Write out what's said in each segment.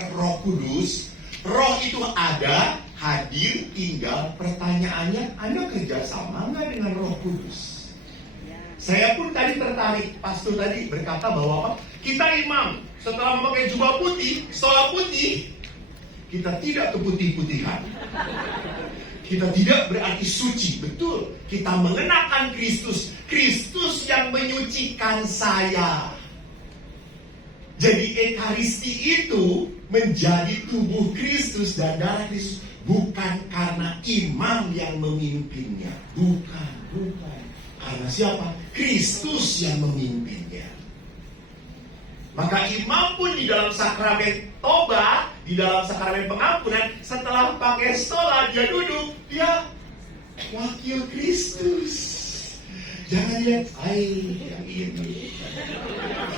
mengatakan Roh Kudus, Roh itu ada, hadir, tinggal. Pertanyaannya, Anda kerjasama nggak dengan Roh Kudus? Saya pun tadi tertarik, pastor tadi berkata bahwa apa? Kita imam, setelah memakai jubah putih, stola putih, kita tidak keputih-putihan. Kita tidak berarti suci, betul. Kita mengenakan Kristus, Kristus yang menyucikan saya. Jadi ekaristi itu menjadi tubuh Kristus dan darah Kristus, bukan karena imam yang memimpinnya. Bukan. Karena siapa? Kristus yang memimpinnya. Maka imam pun di dalam sakramen tobat, di dalam sakramen pengampunan, setelah pakai stola dia duduk, dia wakil Kristus. Jangan lihat, yang ini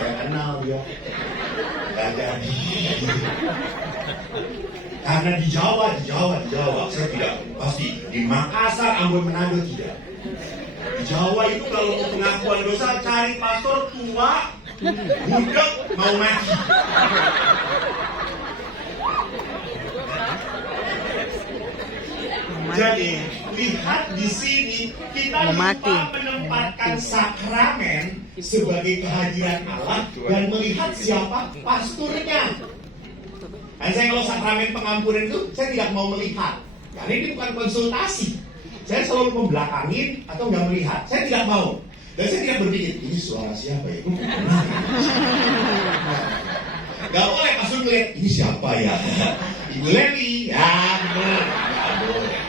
saya kenal dia, gak jadi. Karena di Jawa, saya tidak pasti. Di Makassar, Ambon, Manado tidak. Di Jawa itu kalau mau pengakuan dosa, cari pastor tua, budak, mau mati. Jadi lihat di sini kita lupa menempatkan sakramen sebagai kehadiran Allah dan melihat siapa pasturnya. Dan saya kalau sakramen pengampunan itu saya tidak mau melihat, karena ini bukan konsultasi. Saya selalu membelakangin atau nggak melihat. Saya tidak mau. Dan saya tidak berpikir, ini suara siapa ya? Gak boleh langsung ngeliat, ini siapa ya? Ibu Leli, ya benar. Gak boleh.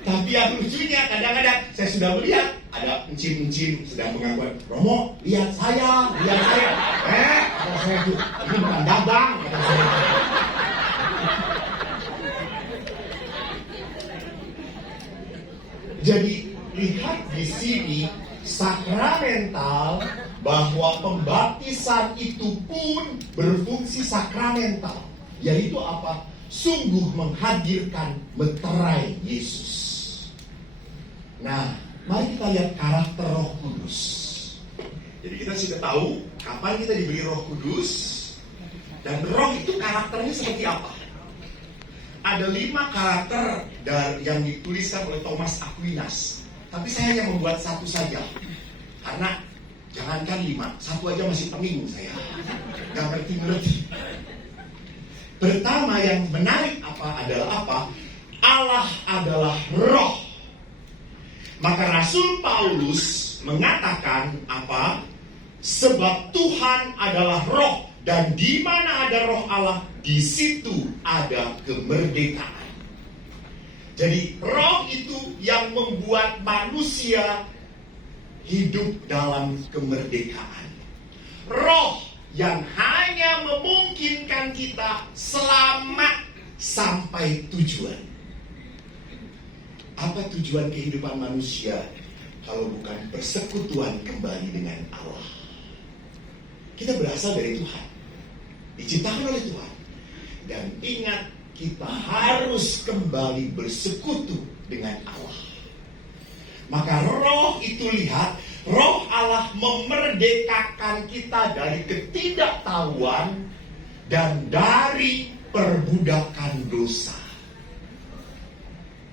Tapi yang lucunya kadang-kadang saya sudah melihat ada encim-encim sedang mengakuan, Romo, lihat saya. Kata saya itu, ini bukan dagang. Kata saya. Jadi lihat di sini sakramental, bahwa pembaptisan itu pun berfungsi sakramental, yaitu apa? Sungguh menghadirkan meterai Yesus. Nah, mari kita lihat karakter Roh Kudus. Jadi kita sudah tahu kapan kita diberi Roh Kudus, dan Roh itu karakternya seperti apa. Ada 5 karakter yang dituliskan oleh Thomas Aquinas. Tapi saya hanya membuat 1 saja. Karena jangankan 5, 1 aja masih pening saya. Gak ngerti. Pertama yang menarik adalah apa? Allah adalah Roh. Maka Rasul Paulus mengatakan apa? Sebab Tuhan adalah Roh, dan di mana ada Roh Allah, di situ ada kemerdekaan. Jadi Roh itu yang membuat manusia hidup dalam kemerdekaan. Roh yang hanya memungkinkan kita selamat sampai tujuan. Apa tujuan kehidupan manusia kalau bukan persekutuan kembali dengan Allah? Kita berasal dari Tuhan, diciptakan oleh Tuhan. Dan ingat, kita harus kembali bersekutu dengan Allah. Maka Roh itu, lihat, Roh Allah memerdekakan kita dari ketidaktahuan dan dari perbudakan dosa.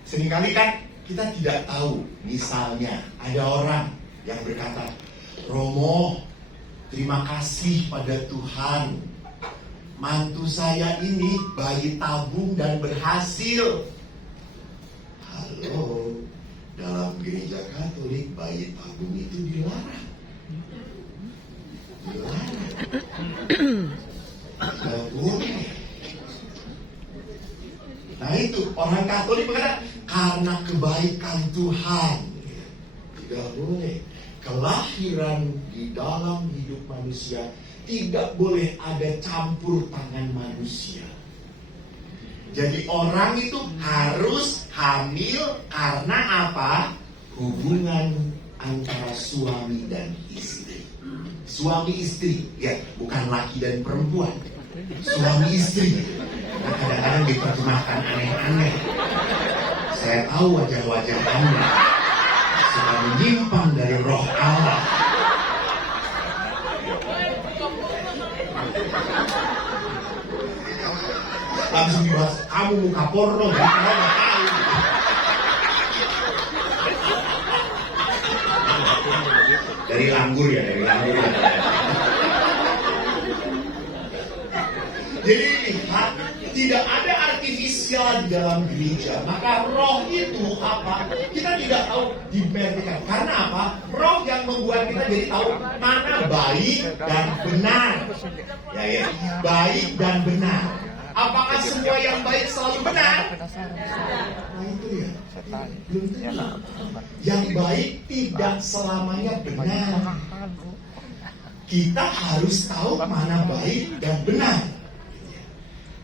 Seringkali kan kita tidak tahu, misalnya ada orang yang berkata, Romo, terima kasih pada Tuhan, mantu saya ini bayi tabung dan berhasil. Halo, dalam gereja Katolik bayi tabung itu dilarang. Tidak boleh. Nah itu, orang Katolik berkata, karena kebaikan Tuhan. Tidak boleh. Kelahiran di dalam hidup manusia tidak boleh ada campur tangan manusia. Jadi orang itu harus hamil karena apa? Hubungan antara suami dan istri. Suami istri, ya, bukan laki dan perempuan. Suami istri. Nah, kadang-kadang diterjemahkan aneh-aneh. Saya tahu wajah-wajah Anda suka menyimpang dari Roh Allah. langsung dibahas, kamu muka porno, jadi kamu nggak tahu. Dari langgur ya. Jadi lihat, tidak ada artifisial di dalam gereja. Maka roh itu apa? Kita tidak tahu diberitakan. Karena apa? Roh yang membuat kita jadi tahu mana baik dan benar. Ya. Baik dan benar. Apakah semua yang baik selalu benar? Nah itu ya. Belum tentu. Yang baik tidak selamanya benar. Kita harus tahu mana baik dan benar.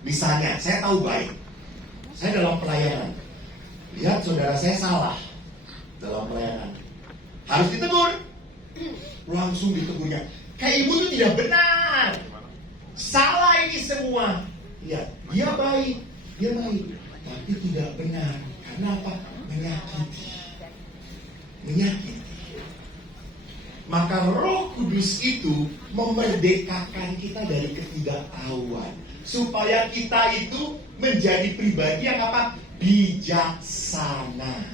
Misalnya, saya tahu baik. Saya dalam pelayanan. Lihat saudara saya salah dalam pelayanan. Harus ditegur. Langsung ditegurnya. Kayak ibu itu tidak benar. Salah ini semua. Ya, dia baik. Tapi tidak benar. Karena apa? Menyakiti. Maka Roh Kudus itu memerdekakan kita dari ketidaktahuan. Supaya kita itu menjadi pribadi yang apa? Bijaksana.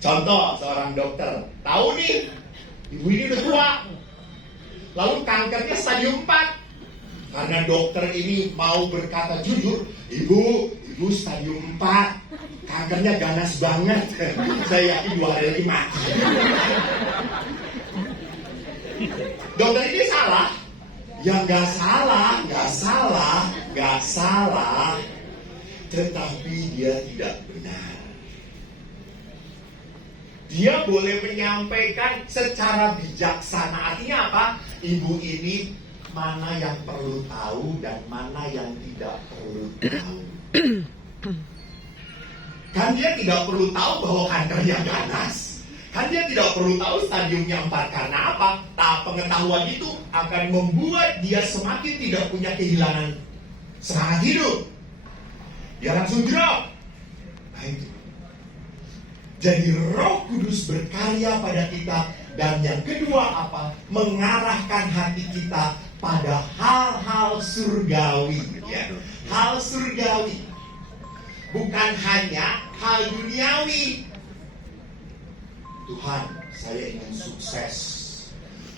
Contoh, seorang dokter. Tahu nih, ibu ini udah tua. Lalu kankernya stadium 4. Karena dokter ini mau berkata jujur, Ibu stadium 4. Kankernya ganas banget. Saya yakin 2 hari lagi mati. Dokter ini salah. Ya nggak salah. Tetapi dia tidak benar. Dia boleh menyampaikan secara bijaksana. Artinya apa? Ibu ini mana yang perlu tahu dan mana yang tidak perlu tahu. Kan dia tidak perlu tahu bahwa kankernya ganas. Kan dia tidak perlu tahu stadiumnya 4. Karena apa? Pengetahuan itu akan membuat dia semakin tidak punya kehilangan semangat hidup. Dia langsung drop. Nah itu. Jadi Roh Kudus berkarya pada kita. Dan yang kedua apa? Mengarahkan hati kita pada hal-hal surgawi. Ya. Hal surgawi. Bukan hanya hal duniawi. Tuhan, saya ingin sukses.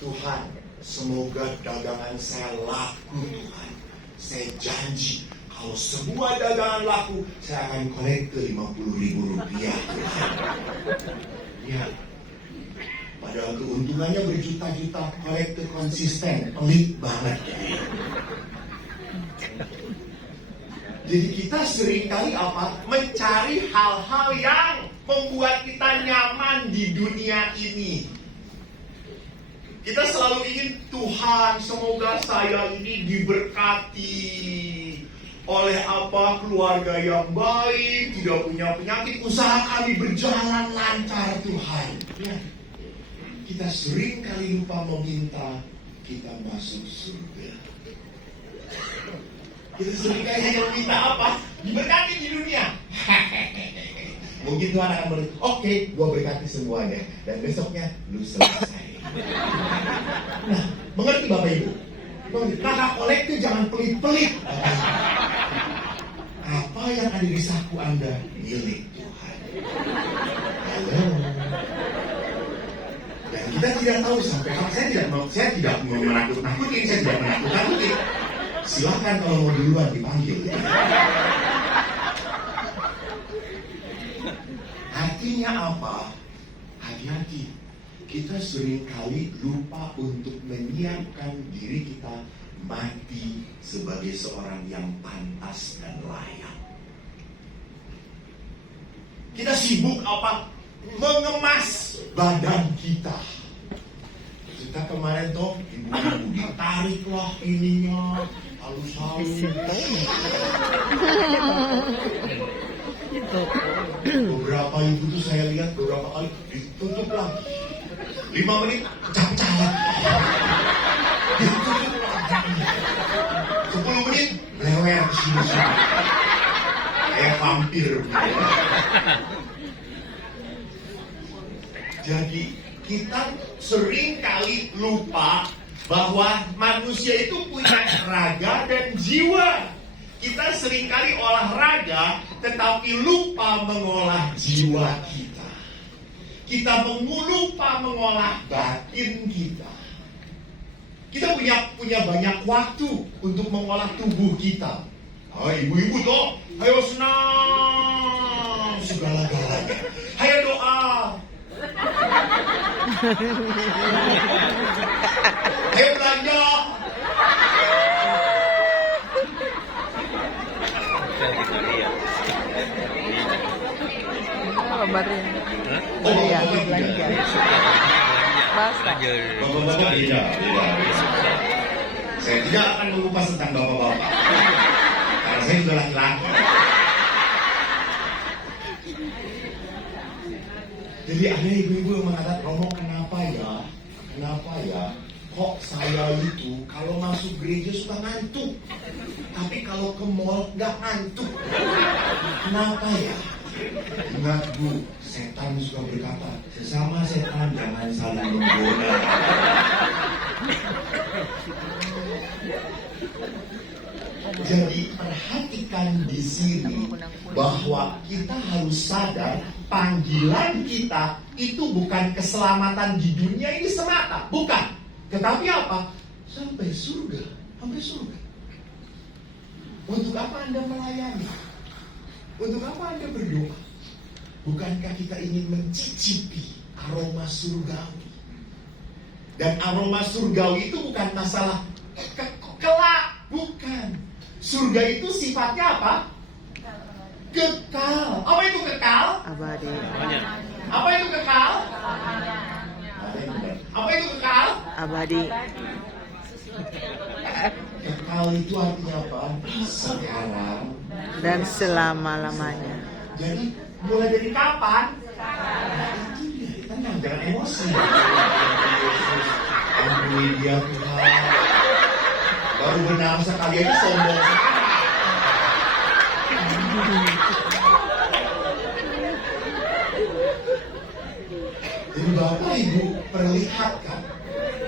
Tuhan, semoga dagangan saya laku, Tuhan. Saya janji, kalau semua dagangan laku, saya akan kolek ke 50.000 rupiah. Ya. Padahal keuntungannya berjuta-juta, kolek ke konsisten, pelit banget. Jadi kita seringkali apa? Mencari hal-hal yang membuat kita nyaman di dunia ini. Kita selalu ingin, Tuhan, semoga saya ini diberkati oleh apa? Keluarga yang baik, tidak punya penyakit, usaha kami berjalan lancar, Tuhan. Ya. Kita seringkali lupa meminta kita masuk surga. Kita seringkali hanya meminta apa? Diberkati di dunia. Mungkin Tuhan akan berkata, oke, gua berkati semuanya. Dan besoknya, lu selesai. Nah, mengerti Bapak Ibu? Kakak kolektif jangan pelit-pelit. Apa yang ada di saku Anda milik Tuhan. Halo. Dan kita tidak tahu sampai kalau saya tidak mau menakut-nakutin, saya tidak menakut-nakutin. Silakan kalau mau duluan dipanggil. Artinya apa? Hati-hati. Kita seringkali lupa untuk menyiapkan diri kita mati sebagai seorang yang pantas dan layak. Kita sibuk apa? Mengemas badan kita. Kita kemarin toh ibu-ibu ditarik lah ininya, halus-halus. Beberapa ibu tuh saya lihat beberapa kali ditutup lagi. 5 menit pecah-pecah lagi. Ditutup lagi. 10 menit lewer ke sini. Kayak vampir. Jadi kita sering kali lupa bahwa manusia itu punya raga dan jiwa. Kita seringkali olahraga tetapi lupa mengolah jiwa kita. Kita lupa mengolah batin kita. Kita punya banyak waktu untuk mengolah tubuh kita. Oh, ibu-ibu toh, ayo senang segala-galanya. Ayo doa. Ayo belanja. Kabarnya. Oh, Iya, Bapak belanja. tidak. Basta. Bapak-bapak tidak. Saya tidak akan mengupas tentang bapak-bapak. Karena saya juga laki-laki. Jadi ada ibu-ibu yang mengatakan, Romo kenapa ya? Kok saya itu kalau masuk gereja suka ngantuk, tapi kalau ke mall nggak ngantuk. Kenapa ya? Ingat Bu, setan suka berkata, sesama setan jangan saling menggoda. Jadi perhatikan di sini bahwa kita harus sadar panggilan kita itu bukan keselamatan di dunia ini semata, bukan. Tetapi apa? Sampai surga. Untuk apa Anda melayani? Untuk apa Anda berdoa? Bukankah kita ingin mencicipi aroma surgawi? Dan aroma surgawi itu bukan masalah kelak, bukan. Surga itu sifatnya apa? Kekal. Apa itu kekal? Abadi. Apa itu kekal? Apa itu kekal? Abadi. Kekal itu artinya apa? Sekarang Dan selama-lamanya. Jadi mulai dari kapan? Nah, itu dia, tenang, jangan emosi. Ampuni dia Tuhan. Baru benar sekali aja sombong. Jadi Bapak Ibu perlihatkan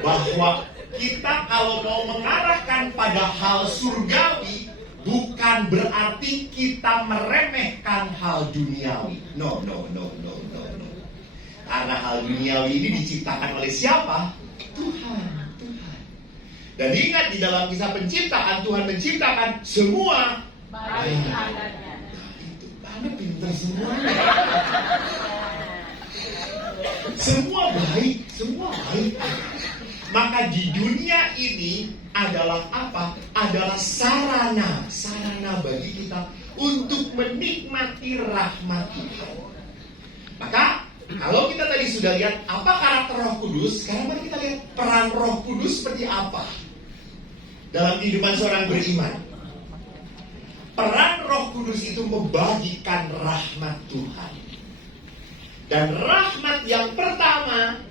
bahwa kita kalau mau mengarahkan pada hal surgawi, bukan berarti kita meremehkan hal duniawi. No. Karena hal duniawi ini diciptakan oleh siapa? Tuhan. Dan ingat di dalam kisah penciptaan, Tuhan menciptakan semua baik adanya. Itu Anda pintar semuanya. Semua baik. Maka di dunia ini adalah apa? Adalah sarana bagi kita untuk menikmati rahmat Tuhan. Maka kalau kita tadi sudah lihat apa karakter Roh Kudus, sekarang mari kita lihat peran Roh Kudus seperti apa dalam kehidupan seorang beriman. Peran Roh Kudus itu membagikan rahmat Tuhan. Dan rahmat yang pertama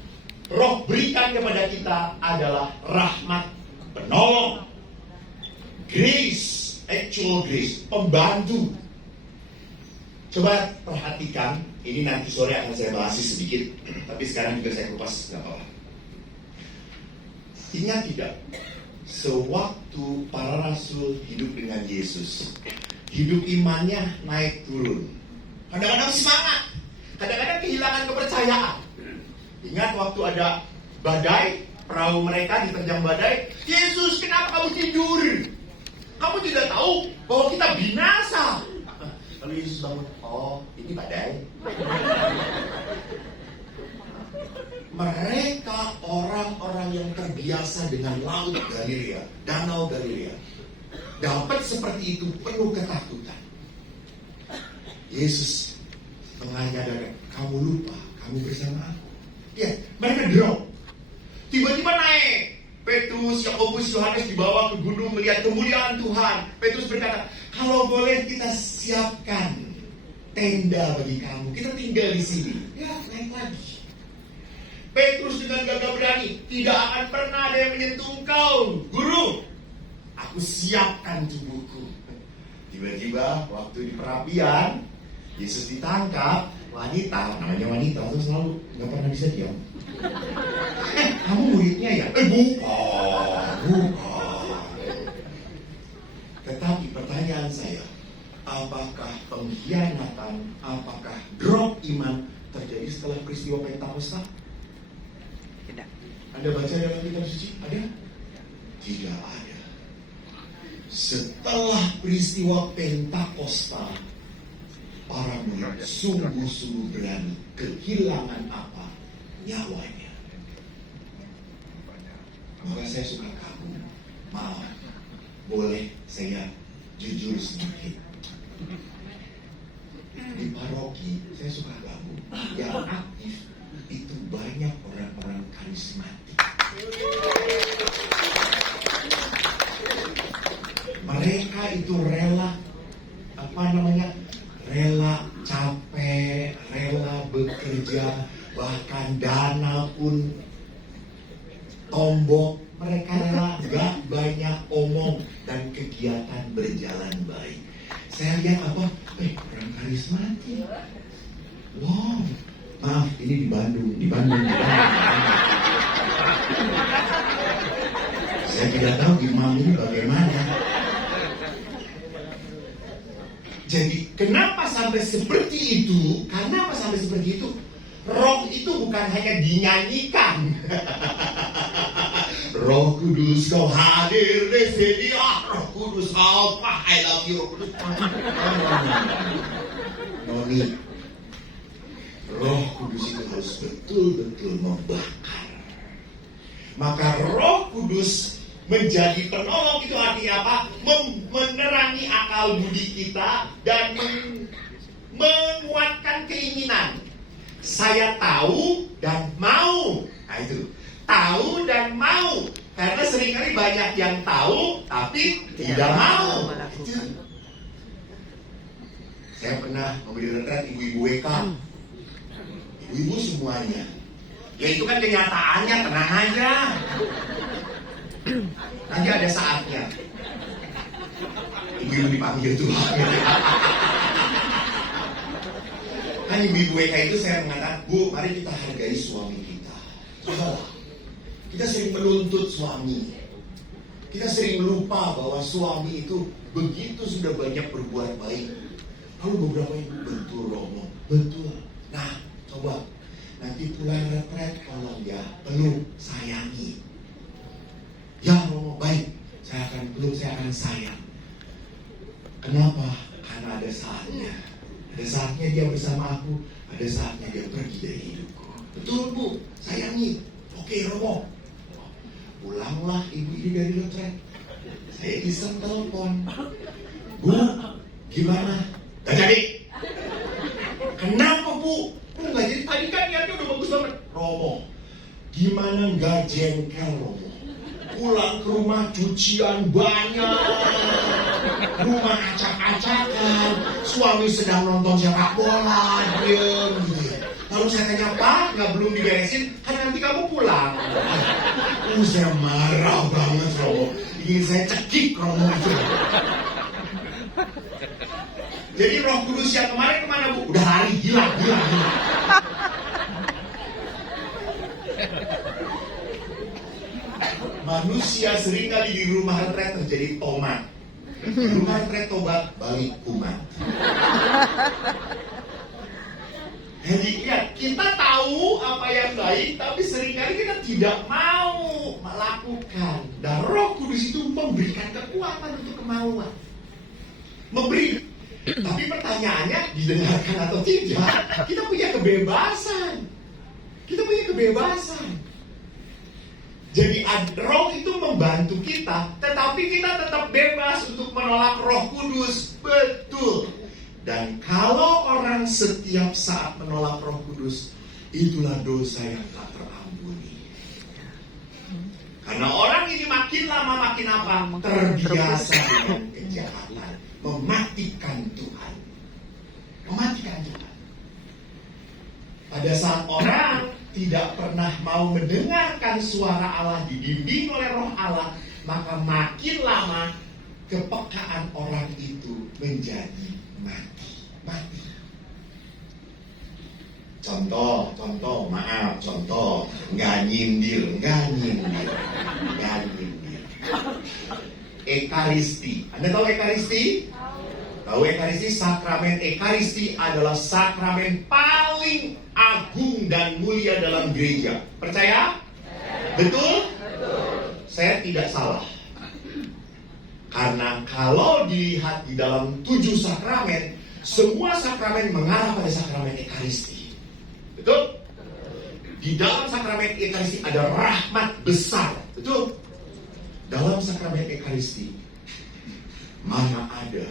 Roh berikan kepada kita adalah rahmat penolong. Grace, actual grace, pembantu. Coba perhatikan, ini nanti sore akan saya bahas sedikit, tapi sekarang juga saya kupas nggak apa-apa. Ingat tidak, sewaktu para rasul hidup dengan Yesus, hidup imannya naik turun. Kadang-kadang semangat, kadang-kadang kehilangan kepercayaan. Ingat waktu ada badai, perahu mereka diterjang badai. Yesus, kenapa kamu tidur? Kamu tidak tahu bahwa kita binasa. Lalu Yesus bangun, oh ini badai. Mereka orang-orang yang terbiasa dengan laut Galilea, danau Galilea, dapat seperti itu penuh ketakutan. Yesus mengajarkan, kamu lupa, kamu bersama aku. Ya, mereka drop. Tiba-tiba naik. Petrus, Yakobus, Yohanes dibawa ke gunung melihat kemuliaan Tuhan. Petrus berkata, kalau boleh kita siapkan tenda bagi kamu. Kita tinggal di sini. Ya, naik lagi. Petrus dengan gagah berani, tidak akan pernah ada yang menyentuh engkau, Guru. Aku siapkan tubuhku. Tiba-tiba waktu di perapian, Yesus ditangkap. Wanita, namanya wanita tuh selalu nggak pernah bisa diam. Kamu muridnya ya? Bukan. apakah pengkhianatan, apakah drop iman terjadi setelah peristiwa Pentakosta? Tidak. Anda baca dalam kitab suci? Ada? Tidak ada. Setelah peristiwa Pentakosta, para murid sungguh-sungguh berani, kehilangan apa? Nyawanya. Maka saya suka kagum. Maaf, boleh saya jujur sedikit. Di paroki saya suka kagum. Yang aktif itu banyak orang-orang karismatik. Mereka itu rela, rela capek, rela bekerja, bahkan dana pun tombok. Mereka rela gak banyak omong dan kegiatan berjalan baik. Saya lihat apa? Orang karismatik. Wow, maaf, ini di Bandung. Saya tidak tahu di Mam ini bagaimana. Jadi kenapa sampai seperti itu? Kenapa sampai seperti itu? Roh itu bukan hanya dinyanyikan. Roh Kudus kau hadir di sini. Roh Kudus apa? I love you Roh Kudus. Noni, Roh Kudus itu harus betul-betul membakar. Maka Roh Kudus menjadi penolong itu artinya apa? Menerangi akal budi kita dan menguatkan keinginan. Saya tahu dan mau. Nah itu, tahu dan mau. Karena seringkali banyak yang tahu tapi tidak mau. Itu. Saya pernah memberi retret ibu-ibu WK. Ibu-ibu semuanya. Ya itu kan kenyataannya, tenang aja. Nanti ada saatnya. Ibu-ibu dipanggil Tuhan. Kan ibu-ibu WK itu saya mengatakan, Bu, mari kita hargai suami kita. Cobalah. Kita sering menuntut suami. Kita sering lupa bahwa suami itu begitu sudah banyak berbuat baik. Lalu beberapa ibu, betul Romo, betul. Nah, coba. Nanti pulang retret kalau ya peluk, sayangi. Ya Romo, baik. Saya akan peluk, saya akan sayang. Kenapa? Karena ada saatnya. Ada saatnya dia bersama aku, ada saatnya dia pergi dari hidupku. Betul Bu, sayangi. Oke Romo. Pulanglah ibu ini dari retret. Saya iseng telepon. Bu, gimana? Gak jadi. Kenapa Bu? Gak jadi, tadi kan niatnya udah bagus banget. Romo, gimana gak jengkel Romo? Pulang ke rumah cucian banyak, rumah acak-acakan, suami sedang nonton sepak bola, diem gitu. Lalu saya tanya, Pak, nggak belum diberesin? Kan nanti kamu pulang. Saya marah banget Romo, ingin saya cekik Romo itu. Jadi Roh Kudus yang kemarin kemana Bu? Udah lari, hilang. Manusia seringkali di rumah retret terjadi tomat. Di rumah retret tobat, balik kumat. Jadi lihat, kita tahu apa yang baik, tapi seringkali kita tidak mau melakukan. Dan Roh Kudus itu memberikan kekuatan untuk kemauan. Memberi. Tapi pertanyaannya, didengarkan atau tidak? Kita punya kebebasan. Jadi Roh itu membantu kita, tetapi kita tetap bebas untuk menolak Roh Kudus. Betul. Dan kalau orang setiap saat menolak Roh Kudus, itulah dosa yang tak terampuni. Karena orang ini makin lama makin apa? Terbiasa dengan kejahatan, mematikan Tuhan. Pada saat orang tidak pernah mau mendengarkan suara Allah, dibimbing oleh Roh Allah, maka makin lama kepekaan orang itu menjadi mati. Contoh, nggak nyindir. Ekaristi, Anda tahu Ekaristi? Tahu Ekaristi? Sakramen Ekaristi adalah sakramen paling agung dan mulia dalam gereja. Percaya? Betul? Saya tidak salah. Karena kalau dilihat di dalam 7 sakramen, semua sakramen mengarah pada sakramen Ekaristi. Betul? Di dalam sakramen Ekaristi ada rahmat besar. Betul? Dalam sakramen Ekaristi, mana ada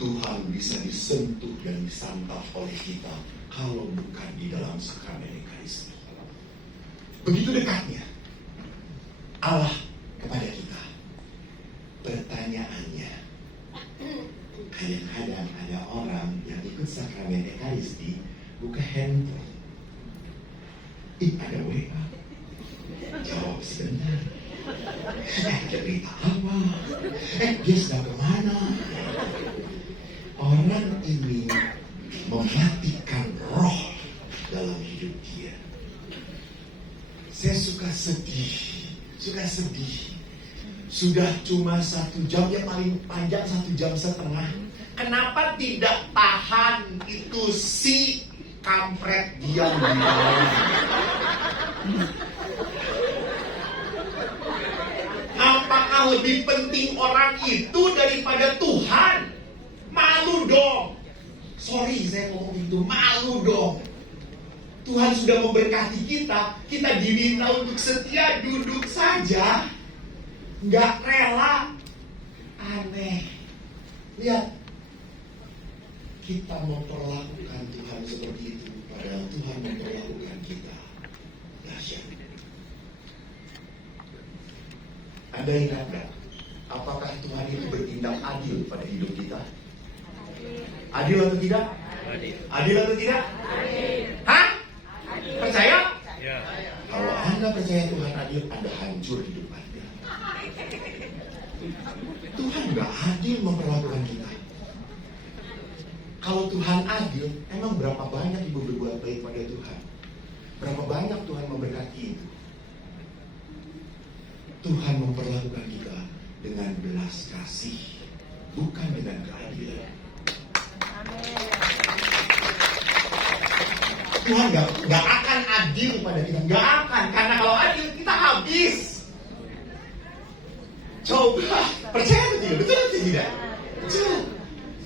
Tuhan bisa disentuh dan disantap oleh kita kalau bukan di dalam sakramen Ekaristi. Begitu dekatnya Allah kepada kita. Pertanyaannya, kadang-kadang ada orang yang ikut sakramen Ekaristi buka handphone. Ada WA. Jawab sebentar. Ada berita apa? Dia sedang kemana? Orang ini mematikan roh dalam hidup dia. Saya suka sedih. Sudah cuma 1 jam, yang paling panjang 1,5 jam. Kenapa tidak tahan itu si kampret diam di dalam? Apakah lebih penting orang itu daripada Tuhan? Malu dong. Sorry saya ngomong itu, malu dong. Tuhan sudah memberkati kita, kita diminta untuk setia duduk saja, nggak rela. Aneh. Lihat, kita memperlakukan Tuhan seperti itu, padahal Tuhan memperlakukan kita dahsyat. Anda ingat nggak? Apakah Tuhan itu bertindak adil pada hidup kita? Adil atau tidak? Adil atau tidak? Hah? Percaya? Ya. Kalau Anda percaya Tuhan adil, Anda hancur hidup Anda. Tuhan nggak adil memperlakukan kita. Kalau Tuhan adil, emang berapa banyak ibu berbuat baik pada Tuhan? Berapa banyak Tuhan memberkati itu? Tuhan memperlakukan kita dengan belas kasih, bukan dengan keadilan. Tuhan gak akan adil pada kita, gak akan. Karena kalau adil kita habis. Coba, percaya atau tidak? Betul atau tidak? Betul.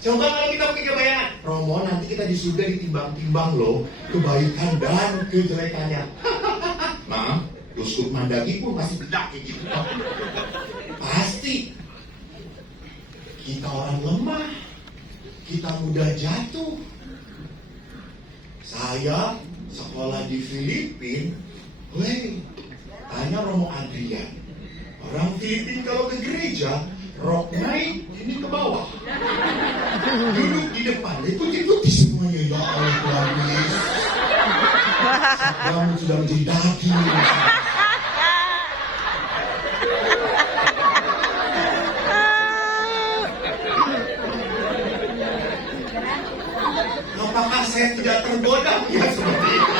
Coba kalau kita pakai kebayangan, Romo nanti kita di surga ditimbang-timbang loh kebaikan dan kejelekannya. Maaf, Uskup Mandaki pun masih bedak kayak gitu. Pasti. Kita orang lemah, kita mudah jatuh. Saya sekolah di Filipina, tanya Romo Adrian. Orang Filipina kalau ke gereja, rok naik, ini ke bawah. Duduk di depan, ikuti semuanya. Ya Allah Tuhan Yesus, kamu sudah menjadi daging. Apakah saya tidak tergoda? Ya seperti itu.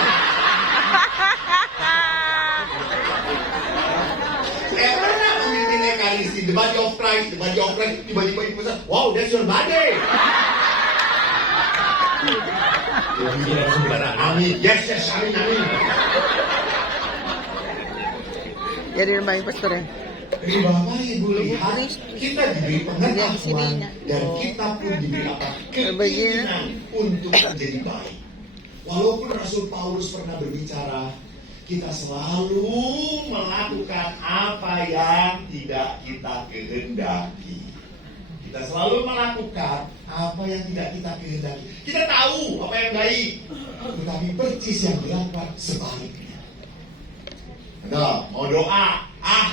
Saya pernah memimpin Ekaristi, the body of Christ, tiba-tiba ibu saya, wow, that's your body. Amin, yes, amin. Jadi rumahnya pastor ya. Bapak Ibu lihat, kita diberi pengetahuan dan kita pun diberi apa? Keinginan untuk menjadi baik. Walaupun Rasul Paulus pernah berbicara, kita selalu melakukan apa yang tidak kita kehendaki. Kita selalu melakukan apa yang tidak kita kehendaki. Kita tahu apa yang baik, tetapi persis yang dilakukan sebaliknya. Anda mau doa?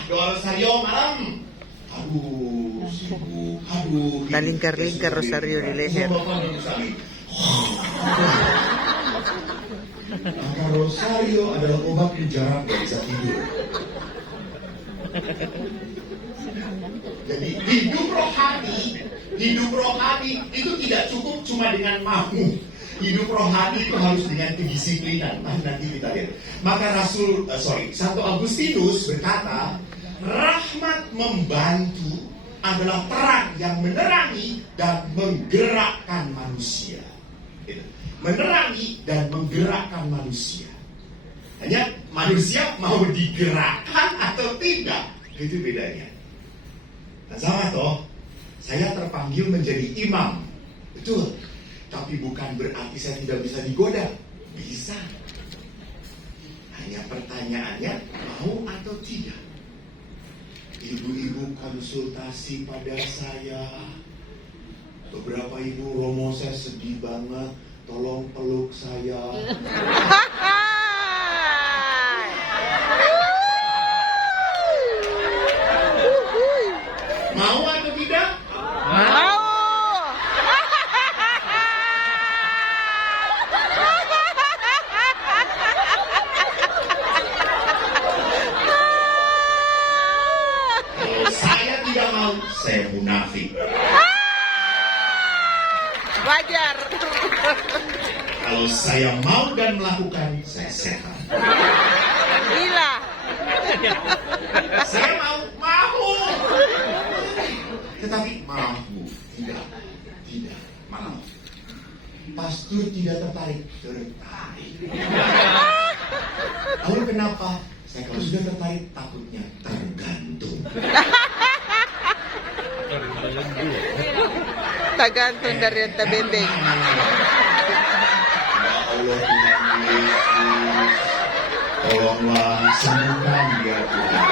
Doa rosario malam. Aduh, sibuk. Dan lingkar-lingkar rosario di leher. Maka rosario adalah obat mujarab yang bisa tidur. Jadi hidup rohani itu tidak cukup cuma dengan mau. Hidup rohani itu harus dengan kedisiplinan. Nanti kita lihat. Maka Santo Agustinus berkata, rahmat membantu adalah terang yang menerangi dan menggerakkan manusia. Gitu. Menerangi dan menggerakkan manusia. Hanya manusia mau digerakkan atau tidak, itu bedanya. Nah, sama toh, saya terpanggil menjadi imam, betul. Tapi bukan berarti saya tidak bisa digoda, bisa. Hanya pertanyaannya mau atau tidak. Ibu-ibu konsultasi pada saya. Beberapa ibu, Romo saya sedih banget, tolong peluk saya. Mau atau tidak? Mau. Kalau saya tidak mau, saya munafik. Wajar. Kalau saya mau dan melakukan, saya sehat. Gila. Saya mau. Tetapi maaf Bu, tidak, maaf. Pastor tidak tertarik. Lalu kenapa? Saya kalau sudah tertarik, takutnya tergantung. Tergantung dari renta bebek. Ya Allah Tuhan Yesus, tolonglah sembuhkan dia Tuhan.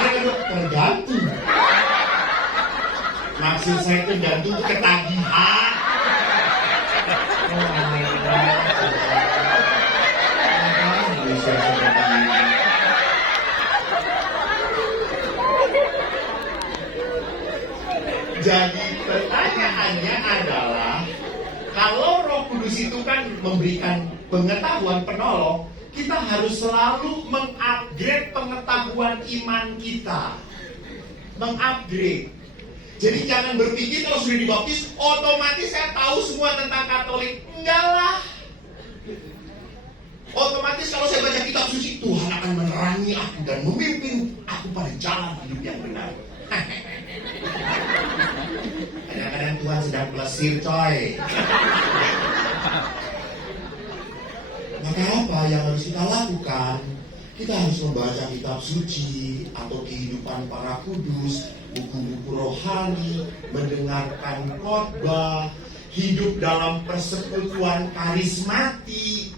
Mereka tergantung. Maksud saya tergantung itu ketagihan. Jadi pertanyaannya adalah, kalau Roh Kudus itu kan memberikan pengetahuan penolong, kita harus selalu mengupgrade pengetahuan iman kita. Mengupgrade. Jadi jangan berpikir kalau sudah dibaptis, otomatis saya tahu semua tentang Katolik. Enggak lah. Otomatis kalau saya baca kitab suci, Tuhan akan menerangi aku dan memimpin aku pada jalan hidup yang benar. Kadang-kadang Tuhan sedang pelesir, coy. Maka apa yang harus kita lakukan? Kita harus membaca kitab suci atau kehidupan para kudus, buku-buku rohani, mendengarkan khotbah, hidup dalam persekutuan karismatik.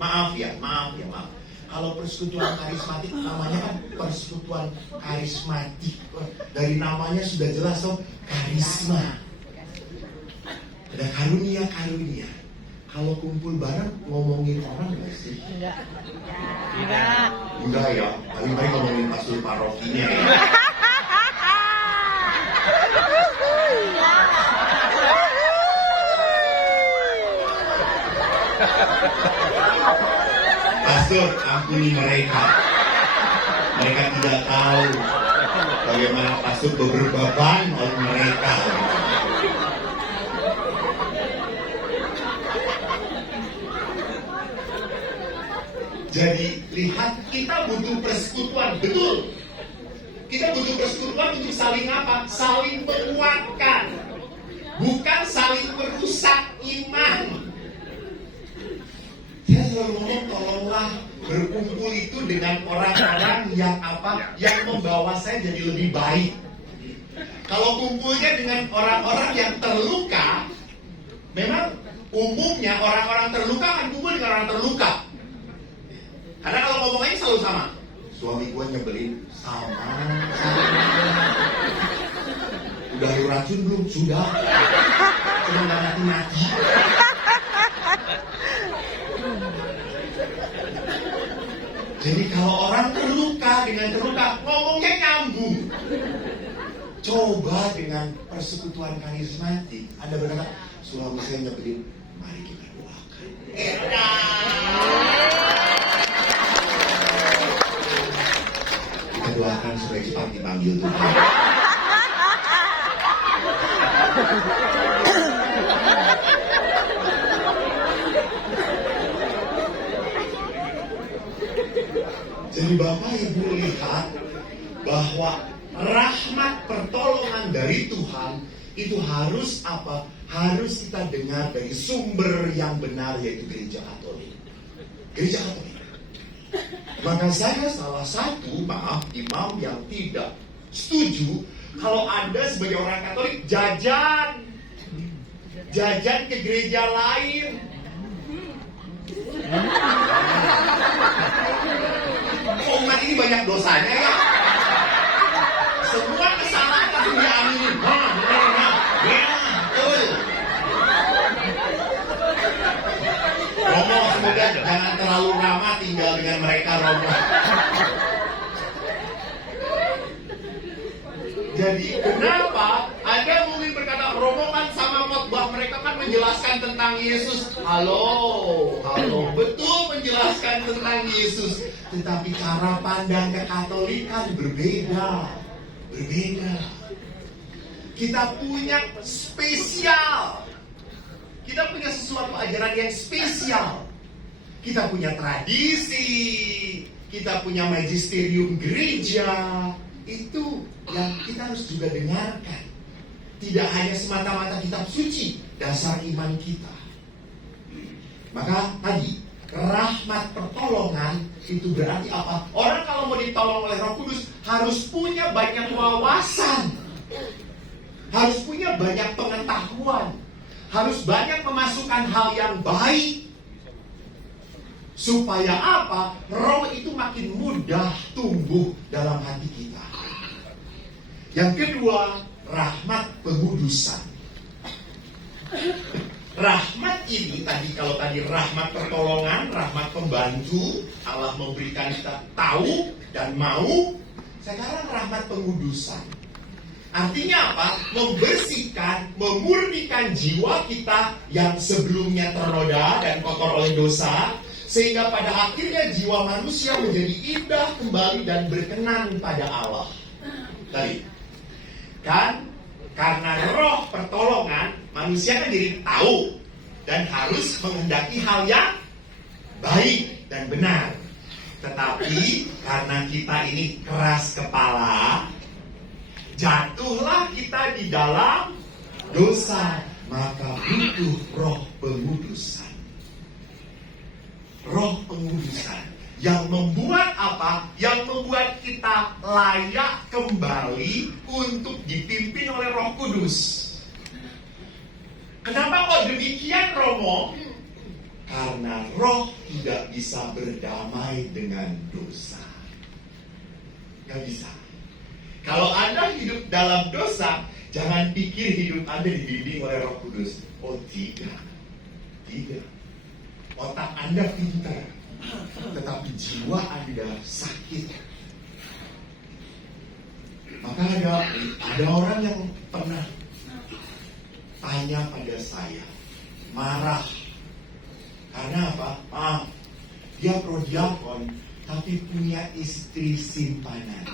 Maaf ya. Kalau persekutuan karismatik namanya kan persekutuan karismatik. Dari namanya sudah jelas toh, karisma. Ada karunia. Kalau kumpul bareng ngomongin orang nggak sih? Enggak ya. Paling ngomongin pastor parokinya ya. Pastor, ampuni mereka. Mereka tidak tahu bagaimana pastor berbeban oleh mereka. Jadi lihat, kita butuh persekutuan, betul. Kita butuh persekutuan untuk saling apa? Saling menguatkan, bukan saling merusak iman. Saya selalu ngomong, tolonglah berkumpul itu dengan orang-orang yang apa? Yang membawa saya jadi lebih baik. Kalau kumpulnya dengan orang-orang yang terluka, memang umumnya orang-orang terluka akan kumpul dengan orang terluka. Karena kalau ngomongnya selalu sama. Suami gue nyebelin, sama. Udah lu racun belum? Sudah. Cuma gak mati-mati. Jadi kalau orang terluka dengan terluka, ngomongnya nyambung. Coba dengan persekutuan karismatik, Anda berkata, suami saya nyebelin, mari kita doakan. Kita doakan supaya cepat dipanggil Tuhan. Jadi Bapak Ibu lihat bahwa rahmat pertolongan dari Tuhan itu harus apa? Harus kita dengar dari sumber yang benar, yaitu gereja Katolik. Gereja Katolik. Maka saya salah satu imam yang tidak setuju kalau Anda sebagai orang Katolik jajan ke gereja lain. Umat ini banyak dosanya ya. Semua kesalahan itu diaminin. Betul. Romo, semoga jangan terlalu ramah tinggal dengan mereka, Romo. Jadi kenapa Anda mungkin berkata Romo kan sama khotbah mereka kan menjelaskan tentang Yesus. Halo, betul menjelaskan tentang Yesus. Tetapi cara pandang kekatolikan berbeda. Kita punya spesial. Kita punya sesuatu ajaran yang spesial. Kita punya tradisi. Kita punya magisterium gereja. Itu yang kita harus juga dengarkan. Tidak hanya semata-mata kitab suci, dasar iman kita. Maka tadi, rahmat pertolongan itu berarti apa? Orang kalau mau ditolong oleh Roh Kudus harus punya banyak wawasan. Harus punya banyak pengetahuan. Harus banyak memasukkan hal yang baik. Supaya apa? Roh itu makin mudah tumbuh dalam hati kita. Yang kedua, rahmat pengudusan. Rahmat ini kalau tadi rahmat pertolongan, rahmat pembantu, Allah memberikan kita tahu dan mau. Sekarang rahmat pengudusan. Artinya apa? Membersihkan, memurnikan jiwa kita yang sebelumnya ternoda dan kotor oleh dosa, sehingga pada akhirnya jiwa manusia menjadi indah kembali dan berkenan pada Allah. Tadi kan karena roh pertolongan manusia kan jadi tahu dan harus menghendaki hal yang baik dan benar. Tetapi karena kita ini keras kepala, jatuhlah kita di dalam dosa, maka butuh roh pengudusan. Roh pengudusan yang membuat apa? Yang membuat kita layak kembali untuk dipimpin oleh Roh Kudus. Kenapa kok demikian, Romo? Karena roh tidak bisa berdamai dengan dosa. Gak bisa. Kalau Anda hidup dalam dosa, jangan pikir hidup Anda dibimbing oleh Roh Kudus. Oh tidak. Otak Anda pintar, tetapi jiwa Anda sakit. Maka ada orang yang pernah tanya pada saya, marah. Karena apa? Dia prodiakon, tapi punya istri simpanan.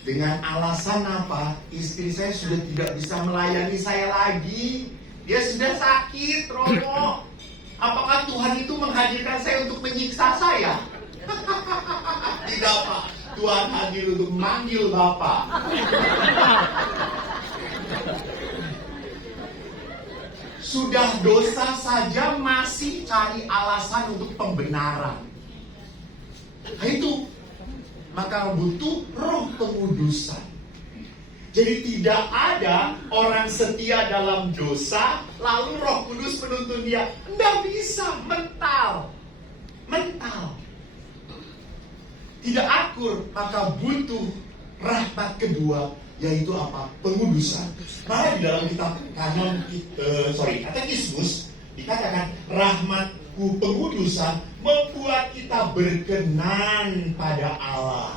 Dengan alasan apa? Istri saya sudah tidak bisa melayani saya lagi. Dia sudah sakit, Romo. Apakah Tuhan itu menghadirkan saya untuk menyiksa saya? Tidak, Pak. Tuhan hadir untuk memanggil Bapak. Sudah dosa saja masih cari alasan untuk pembenaran. Nah itu, maka butuh roh pengudusan. Jadi tidak ada orang setia dalam dosa, lalu Roh Kudus menuntun dia. Tidak bisa, mental. Tidak akur, maka butuh rahmat kedua, yaitu apa? Pengudusan. Maka di dalam kitab katekismus dikatakan rahmatku pengudusan membuat kita berkenan pada Allah.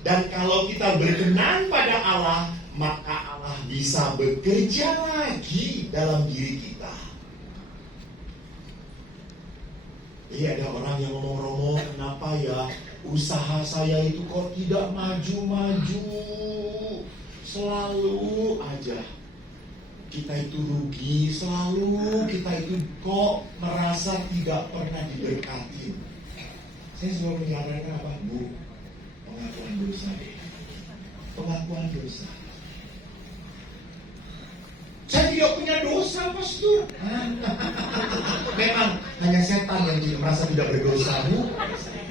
Dan kalau kita berkenan pada Allah, maka Allah bisa bekerja lagi dalam diri kita. Ada orang yang ngomong, Romo, kenapa ya usaha saya itu kok tidak maju-maju? Selalu aja kita itu rugi, selalu kita itu kok merasa tidak pernah diberkati. Saya selalu menyarankan apa? Bu, pengakuan dosa. Saya tidak punya dosa, pastor. Memang hanya setan yang merasa tidak berdosa, bukan saya.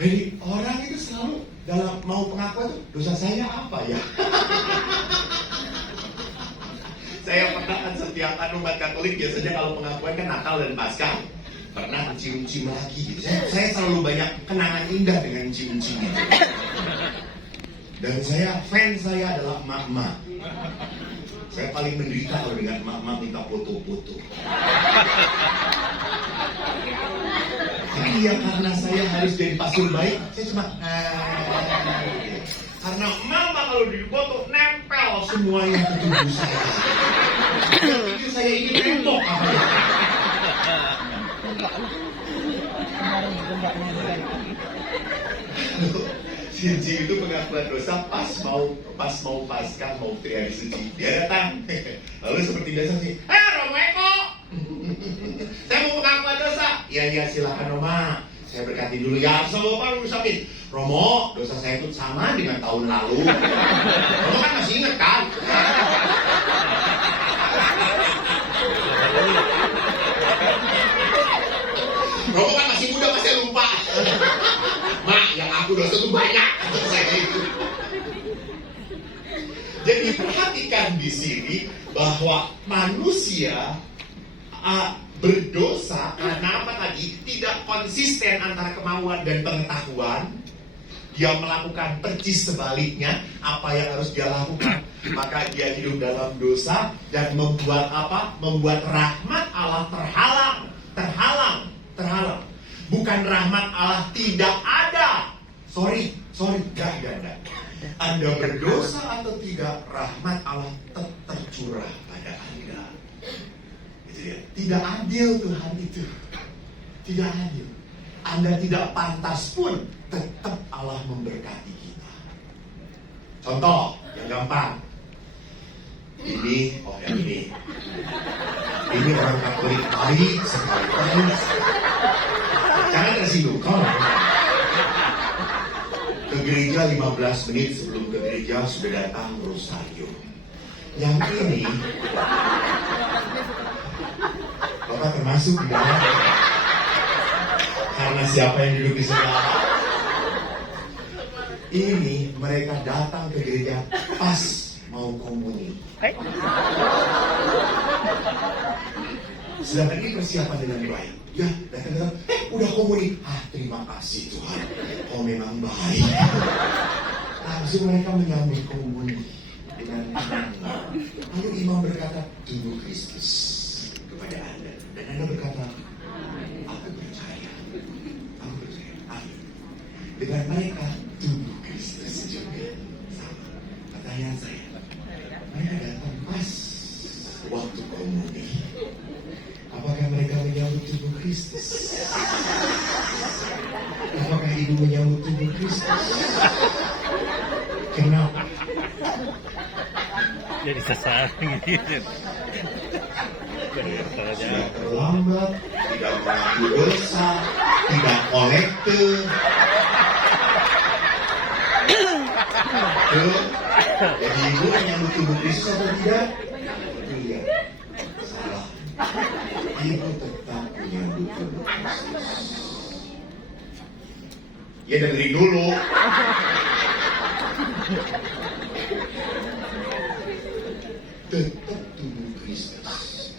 Jadi orang itu selalu dalam mau pengakuan itu, dosa saya apa ya? Saya pernah setiap umat Katolik biasanya kalau pengakuan kan Natal dan Paskah pernah cium-cium lagi gitu. Saya selalu banyak kenangan indah dengan cium-cium itu. Dan fans saya adalah emak-emak. Saya paling menderita kalau dengan emak-emak minta foto-foto. Tapi ya karena saya harus jadi pastor baik, saya cuma karena emak-emak kalau di foto nempel semuanya ke tubuh saya. Jadi saya ingin nembok apa ya? Cincin itu pengakuan dosa pas mau Paskah, mau hari suci. Dia datang, lalu seperti biasa sih, Romo Eko, saya mau pengakuan dosa. Iya silakan Oma, saya berkati dulu ya. Sama Bapak ucapin, Romo, dosa saya itu sama dengan tahun lalu. Romo kan masih ingat kan? Romo kan masih muda, masih lupa. Mak, yang aku dosa itu banyak. Saya itu. Jadi perhatikan di sini bahwa manusia berdosa karena apa tadi? Tidak konsisten antara kemauan dan pengetahuan. Dia melakukan percis sebaliknya apa yang harus dia lakukan. Maka dia hidup dalam dosa dan membuat apa? Membuat rahmat Allah terhalang. Bukan rahmat Allah tidak ada. Sorry, enggak. Anda berdosa atau tidak, rahmat Allah tercurah pada Anda. Gitu ya. Tidak adil Tuhan itu. Tidak adil. Anda tidak pantas pun, tetap Allah memberkati kita. Contoh yang gampang. Ini orang Katolik baik sekali. Jangan tersinggung, ke gereja 15 menit sebelum ke gereja sudah datang rosario. Yang ini Bapak termasuk di dalam. Karena siapa yang duduk di sebelah ini, mereka datang ke gereja pas mau komuni. Sedangkan ini persiapan dengan baik. Ya, datang, udah komuni. Terima kasih Tuhan. Oh memang baik. Langsung mereka menyambut komuni dengan tenang. Lalu imam berkata, tubuh Kristus kepada Anda. Dan Anda berkata, aku percaya. Amin. Dengan mereka, tubuh Kristus juga sama. Pertanyaan saya, mereka datang pas waktu komuni. Apakah mereka menyambut tubuh Kristus? Apakah ibu menyambut tubuh Kristus? Kenapa? Jadi sesat gitu. Tidak terlambat, tidak mengaku dosa, tidak kolekte. Jadi ibu menyambut tubuh Kristus atau tidak? Tidak. Salah. Ibu tetap menyambut tubuh Kristus. Ya dengerin dulu. Tetap tubuh Kristus.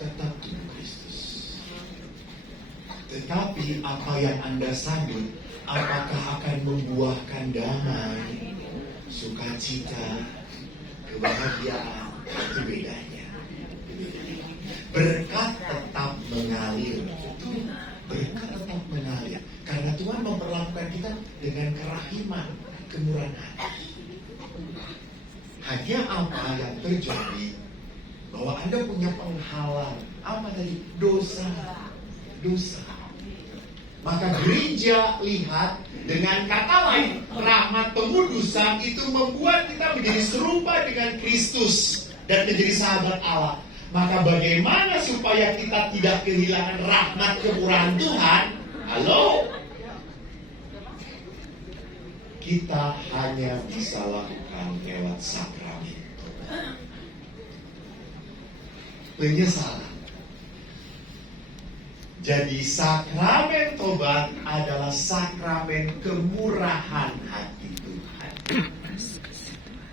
Tetapi apa yang Anda sambut, apakah akan membuahkan damai, sukacita, kebahagiaan? Itu bedanya. Berkat tetap mengalir. Karena Tuhan memperlakukan kita dengan kerahiman, kemurahan hati. Hanya apa yang terjadi, bahwa Anda punya penghalang. Apa tadi? Dosa. Maka gereja lihat dengan kata lain, rahmat pengudusan itu membuat kita menjadi serupa dengan Kristus dan menjadi sahabat Allah. Maka bagaimana supaya kita tidak kehilangan rahmat kemurahan Tuhan? Halo? kita hanya bisa lakukan lewat sakramen penyesalan. Jadi sakramen tobat adalah sakramen kemurahan hati Tuhan.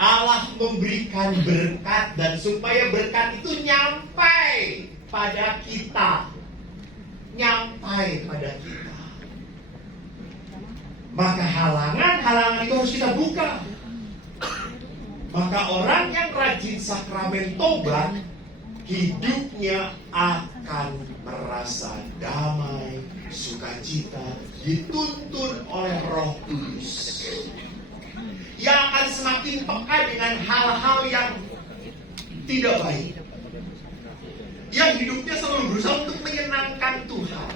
Allah memberikan berkat, dan supaya berkat itu nyampai pada kita, maka halangan-halangan itu harus kita buka. Maka orang yang rajin sakramen tobat, hidupnya akan merasa damai, sukacita, dituntun oleh Roh Kudus, yang akan semakin peka dengan hal-hal yang tidak baik, yang hidupnya selalu berusaha untuk menyenangkan Tuhan.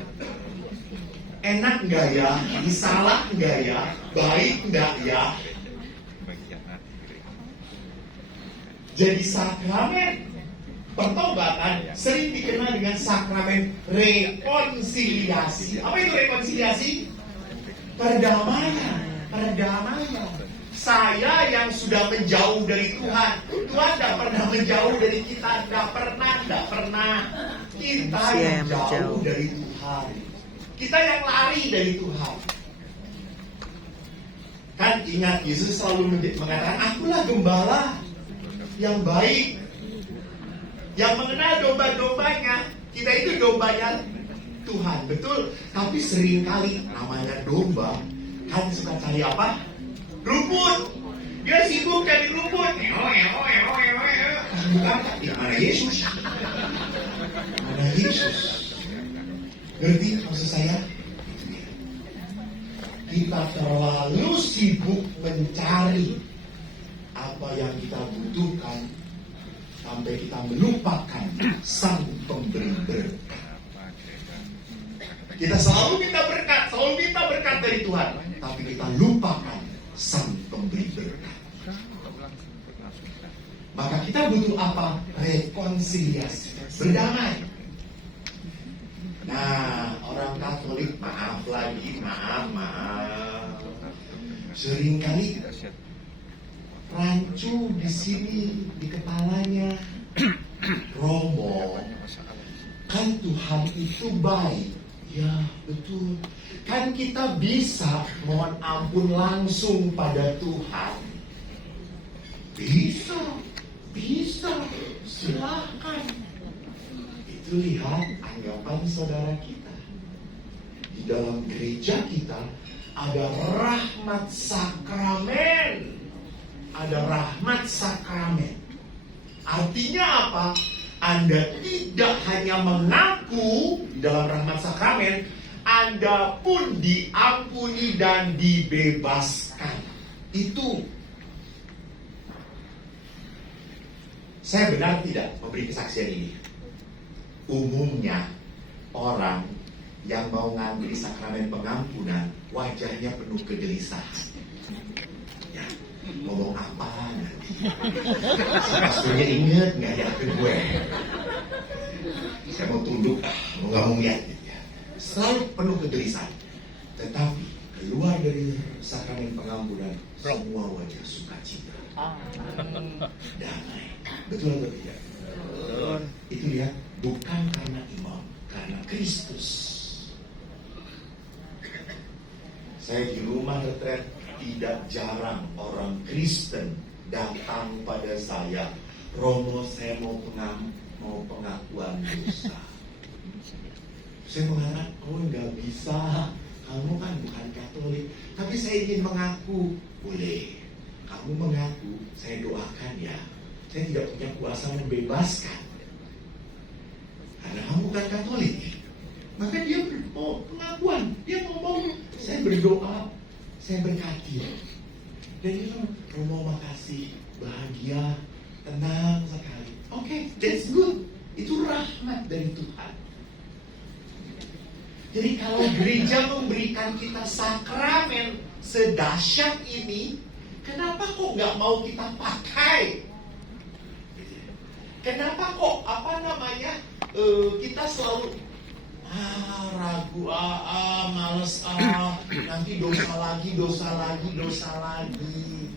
Enak nggak ya? Salah nggak ya? Baik nggak ya? Jadi sakramen pertobatan sering dikenal dengan sakramen rekonsiliasi. Apa itu rekonsiliasi? Perdamaian. Saya yang sudah menjauh dari Tuhan, Tuhan tidak pernah menjauh dari kita, tidak pernah. Kita yang jauh dari Tuhan, kita yang lari dari Tuhan. Kan ingat, Yesus selalu mengatakan, akulah gembala yang baik, yang mengenal domba-dombanya. Kita itu dombanya Tuhan, betul. Tapi seringkali namanya domba kan suka cari apa? Rumput. Dia sibuk cari rumput. Bukan, mana Yesus? Mana Yesus? Ngerti maksud saya? Kita terlalu sibuk mencari apa yang kita butuhkan sampai kita melupakan Sang Pemberi berkat. Kita selalu minta berkat dari Tuhan, tapi kita lupakan Sang Pemberi berkat. Maka kita butuh apa? Rekonsiliasi, berdamai. Nah, orang Katolik maaf. Seringkali rancu di sini di kepalanya. Romo, kan Tuhan itu baik. Ya betul. Kan kita bisa mohon ampun langsung pada Tuhan. Bisa. Silakan. Itu lihat anggapan saudara kita. Di dalam gereja kita ada rahmat sakramen. Artinya apa? Anda tidak hanya mengaku di dalam rahmat sakramen, Anda pun diampuni dan dibebaskan. Itu. Saya benar tidak memberi kesaksian ini? Umumnya orang yang mau ngambil sakramen pengampunan wajahnya penuh kegelisahan. Ya, ngomong apa nanti? Pasturnya inget nggak ya ke gue? Saya mau tunduk, mau nggak mau lihat gitu ya. Selalu penuh kegelisahan. Tetapi keluar dari sakramen pengampunan, semua wajah sukacita, damai. Betul atau tidak? Itu ya, bukan karena imam, karena Kristus. Saya di rumah retret tidak jarang orang Kristen datang pada saya, Romo, saya mau pengakuan dosa. Saya mengatakan, nggak bisa, kamu kan bukan Katolik. Tapi saya ingin mengaku. Boleh, kamu mengaku, saya doakan ya. Saya tidak punya kuasa membebaskan, karena kamu bukan Katolik. Maka dia mau pengakuan, dia ngomong, saya berdoa, saya berkati. Dan dia bilang, Romo makasih, bahagia, tenang sekali. Oke, that's good. Itu rahmat dari Tuhan. Jadi kalau gereja memberikan kita sakramen sedahsyat ini, kenapa kok nggak mau kita pakai? Kenapa kok kita selalu Ragu, males, nanti dosa lagi.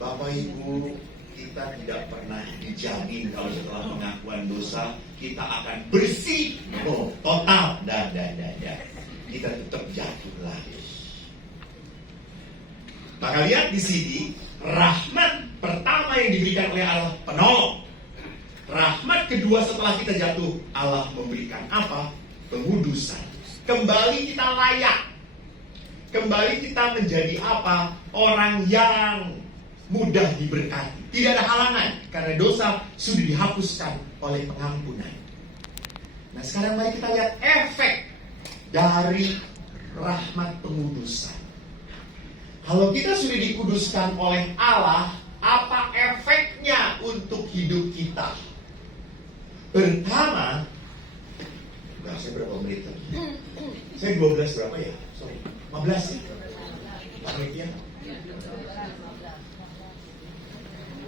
Bapak Ibu, kita tidak pernah dijamin kalau setelah pengakuan dosa kita akan bersih, total, kita tetap jatuh lagi. Maka lihat di sini, rahmat pertama yang diberikan oleh Allah penolong. Rahmat kedua setelah kita jatuh, Allah memberikan apa? Pengudusan. Kembali kita layak. Kembali kita menjadi apa? Orang yang mudah diberkati. Tidak ada halangan karena dosa sudah dihapuskan oleh pengampunan. Nah, sekarang mari kita lihat efek dari rahmat pengudusan. Kalau kita sudah dikuduskan oleh Allah, apa efeknya untuk hidup kita? Pertama, saya berapa menit lagi? Saya 12 berapa ya? Sorry, 15 ya? Menit ya?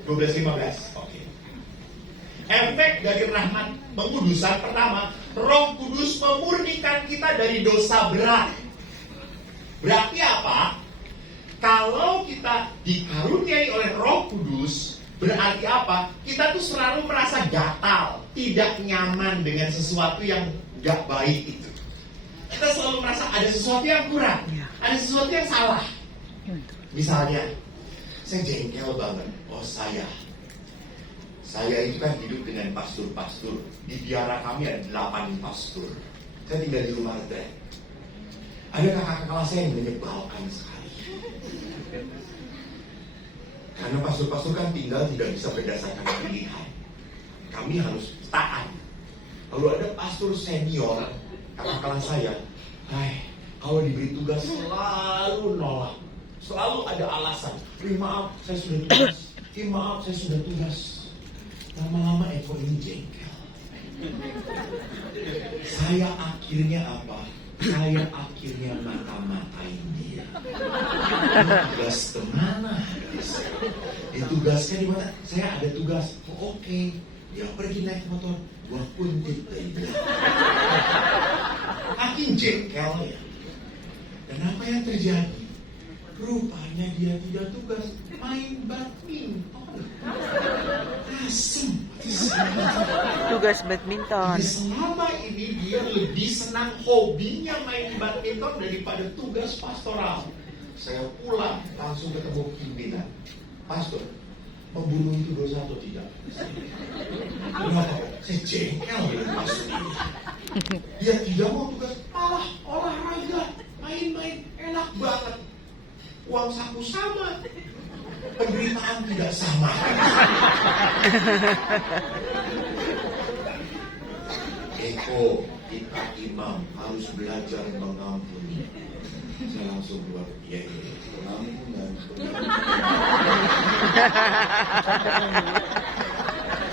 12:15. Oke. Efek dari rahmat pengudusan pertama, Roh Kudus memurnikan kita dari dosa berat. Berarti apa? Kalau kita dikaruniai oleh Roh Kudus, berarti apa? Kita tuh selalu merasa gatal, tidak nyaman dengan sesuatu yang gak baik itu. Kita selalu merasa ada sesuatu yang kurang, ada sesuatu yang salah. Misalnya, saya jengkel banget. Saya itu kan hidup dengan pastor-pastor. Di biara kami ada 8 pastor. Saya tinggal di rumah retret. Ada kakak kelas saya yang menyebalkan sekali. Karena pastor-pastor kan tinggal tidak bisa berdasarkan pilihan. Kami harus taat. Kalau ada pastor senior, kakak kelas saya, kalau diberi tugas selalu nolak. Selalu ada alasan. Maaf, saya sudah tugas. Maaf, saya sudah tugas. Lama-lama Eko ini jengkel. Saya akhirnya apa? Saya akhirnya mata-matain dia. Tugas kemana? Ditugaskan di mana? Saya ada tugas. Oke. Dia pergi naik motor. Gua kuntit dia. Makin jengkel ya. Dan apa yang terjadi? Rupanya dia tidak tugas, main badminton. Asem. Tugas badminton. Jadi selama ini dia lebih senang hobinya main badminton daripada tugas pastoral. Saya pulang langsung ketemu pimpinan. Pastor, membunuh itu dosa atau tidak? Kenapa? Saya jengkel dengan pastor ini. Dia tidak mau tugas, malah olahraga, main-main, enak banget. Uang saku sama, penderitaan tidak sama. Eko, kita imam harus belajar mengampuni. Saya langsung buat pengampunan.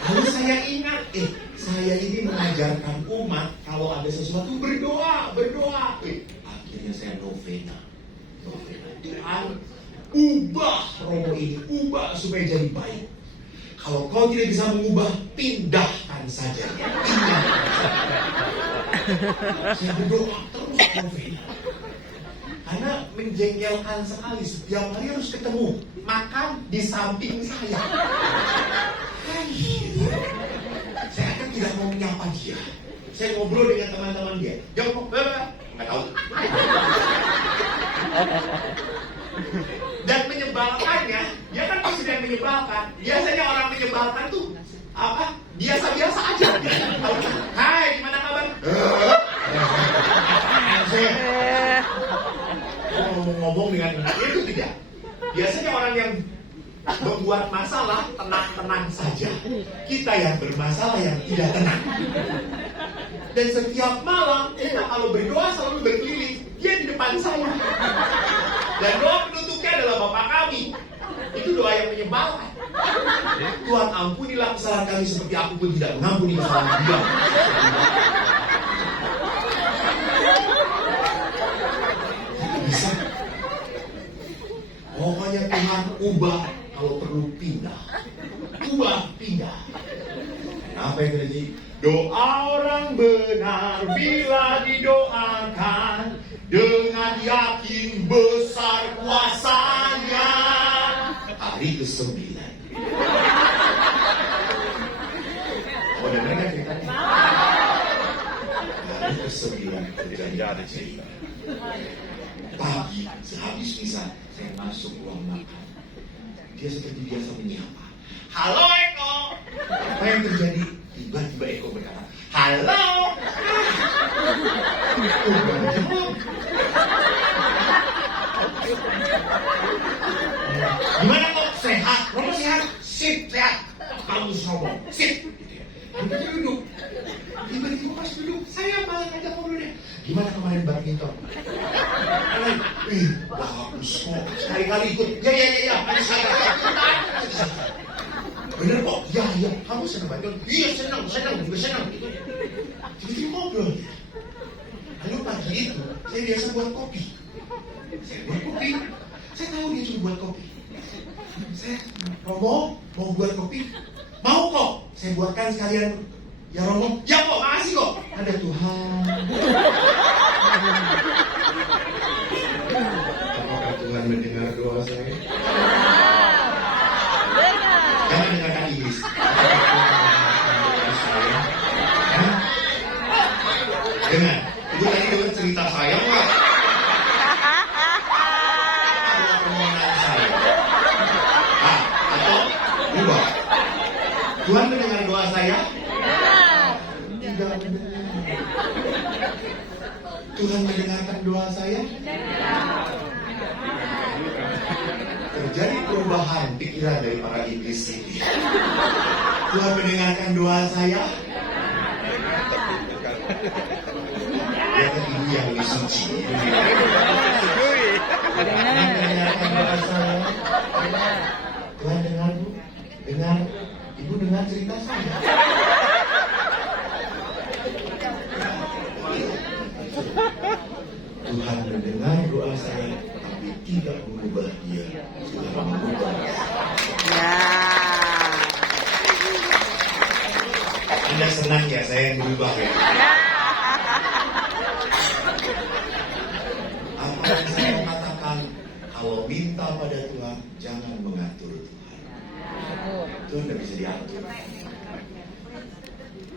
Lalu saya ingat, saya ini mengajarkan umat kalau ada sesuatu berdoa. Akhirnya saya novena. Tuhan, ubah romo ini, ubah supaya jadi baik. Kalau kau tidak bisa mengubah, pindahkan saja. Saya berdoa terus novena. Karena menjengkelkan sekali, setiap hari harus ketemu, makan di samping saya. Saya kan tidak mau menyapa dia. Saya ngobrol dengan teman-teman dia. Dia ngomong, nggak tahu. Dan menyebalkannya, dia kan presiden menyebalkan. Biasanya orang menyebalkan tuh apa? Biasa-biasa aja. Hai, gimana kabar? Ngomong dengan itu tidak. Biasanya orang yang membuat masalah tenang-tenang saja. Kita yang bermasalah yang tidak tenang. Dan setiap malam kita kalau berdoa selalu berkeliling. Dia di depan saya. Dan doa penutupnya adalah Bapa kami. Itu doa yang menyebalkan. Tuhan, ampunilah kesalahan kami seperti aku pun tidak mengampuni kesalahan dia. Bisa. Pokoknya Tuhan ubah kalau perlu pindah. Ubah, pindah. Apa yang terjadi? Doa orang benar bila didoakan dengan yakin besar kuasanya. Hari ke-9. Oh, dengar nggak ceritanya? Hari ke-9 terjadi cerita. Pagi, sehabis misa, saya masuk ruang makan. Dia seperti biasa menyapa. Halo Eko. Apa yang terjadi? Tiba-tiba Eko berkata, halo. Gimana kok? Sehat? Romo sehat? Sip, sehat. Bagus Romo. Sip. Kita duduk. Tiba-tiba pas duduk, saya malah ngajak ngobrol dia. Gimana kemarin badminton? Bagus kok. Sekali-kali ikut. Ya. Ada saya. Bener kok? Ya. Kamu senang badminton? Iya, senang. Juga senang. Tiba-tiba ngobrol. Lalu pagi itu, saya biasa buat kopi. Saya tahu dia cuma buat kopi. Saya, Romo, mau buat kopi? Mau kok. Saya buatkan sekalian. Ya Romo, ya kok, makasih kok. Ada Tuhan. Apakah Tuhan mendengar doa saya? Jangan dengarkan Inggris. Dengar, itu tadi dengar cerita saya nggak? Atau ubah. Tuhan mendengar doa saya? Tidak mendengar. Tuhan mendengarkan doa saya? Terjadi perubahan pikiran dari para iblis ini. Tuhan mendengarkan doa saya? Dia kan ibu yang lebih suci. Tuhan mendengarkan doa saya? Tuhan dengar Bu? Dengar? Ibu dengar cerita saya? Tuhan mendengar doa saya, tapi tidak mengubah dia. Tuhan mengubah. Ya. Anda senang ya saya yang berubah ya? Apa yang saya katakan? Kalau minta pada Tuhan, jangan mengatur Tuhan. Tuhan tidak bisa diatur.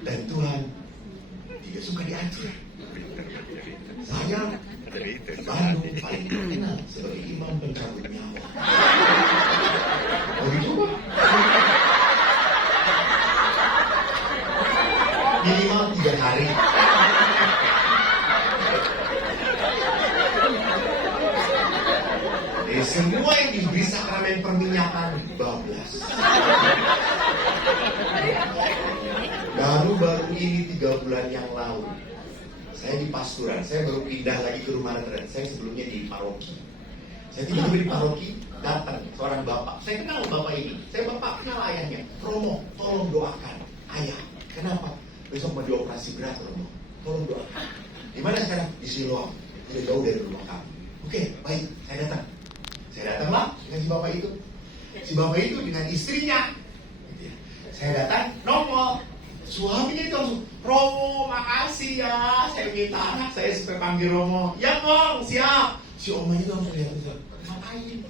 Dan Tuhan tidak suka diatur. Saya Bandung paling terkenal sebagai imam pencabut nyawa. Oh gitu Pak? Minimal 3 hari. Semua yang diberi sakramen perminyakan bablas. Baru ini 3 bulan yang lalu, saya di pasturan, saya baru pindah lagi ke rumah retret. Saya sebelumnya di paroki. Saya tiba-tiba di paroki, datang seorang bapak. Saya kenal bapak ini. Saya bapak kenal ayahnya. Romo, tolong doakan ayah. Kenapa? Besok mau dioperasi berat Romo. Tolong doakan. Di mana sekarang? Di Siloam. Tidak jauh dari rumah kami. Oke, baik. Saya datang. Saya datanglah dengan si bapak itu. Si bapak itu dengan istrinya. Saya datang, nongol. Suaminya itu langsung, Romo, makasih ya. Saya minta anak saya supaya panggil Romo. Ya Kong, siap. Si omanya itu langsung lihat, ngapain?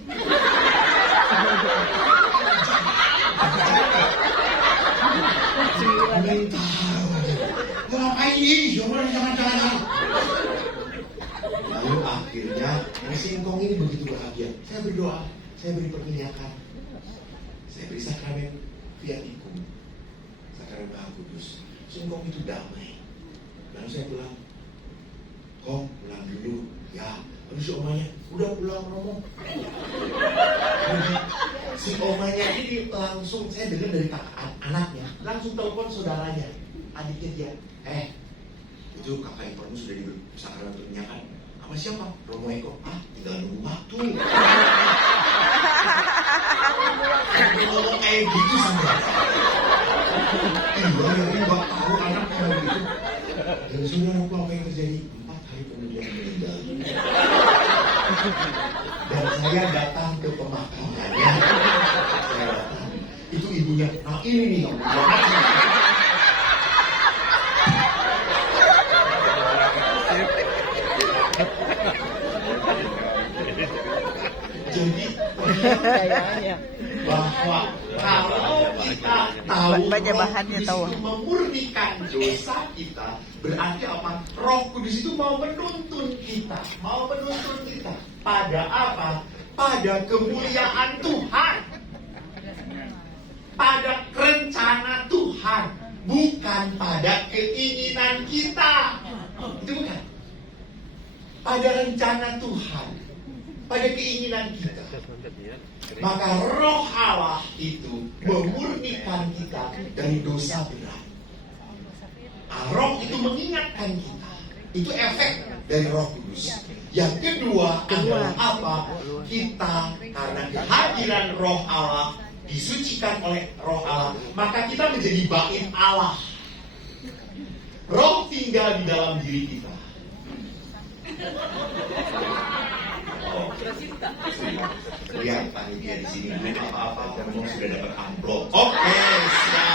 Minta. Ngapain ini? Jangan. Lalu akhirnya si Kong ini begitu bahagia. Saya berdoa, saya beri perminyakan, saya beri sakramen viatikum, sakramen Maha Kudus. Si Kong itu damai. Lalu saya pulang. Kong pulang dulu ya. Lalu si omanya udah pulang Romo. Si omanya ini langsung, saya dengar dari kakak anaknya, langsung telepon saudaranya, adiknya dia. Itu kakak iparmu sudah diberi sakramen perminyakan. Sama siapa? Romo Eko. Tinggal nunggu waktu. Ngomong kayak gitu sama. Iya, gak tahu anaknya gitu. Dan saudaraku apa yang terjadi? 4 hari kemudian meninggal. Dan saya datang ke pemakamannya. Saya datang. Itu ibunya. Nah ini nih yang Jadi ternyata bahwa kalau kita tahu Banyak Roh bahannya Kudus tahu. itu memurnikan dosa kita, berarti apa? Roh Kudus itu mau menuntun kita, pada apa? Pada kemuliaan Tuhan, pada rencana Tuhan, bukan pada keinginan kita. Itu bukan. Pada rencana Tuhan, pada keinginan kita. Maka Roh Allah itu memurnikan kita dari dosa berat. Roh itu mengingatkan kita. Itu efek dari Roh Kudus. Yang kedua adalah apa? Kita karena kehadiran Roh Allah, disucikan oleh Roh Allah, maka kita menjadi bait Allah. Roh tinggal di dalam diri kita. Oh, lihat panitia di sini belum apa-apa, kamu sudah dapat amplop. Oke, siap.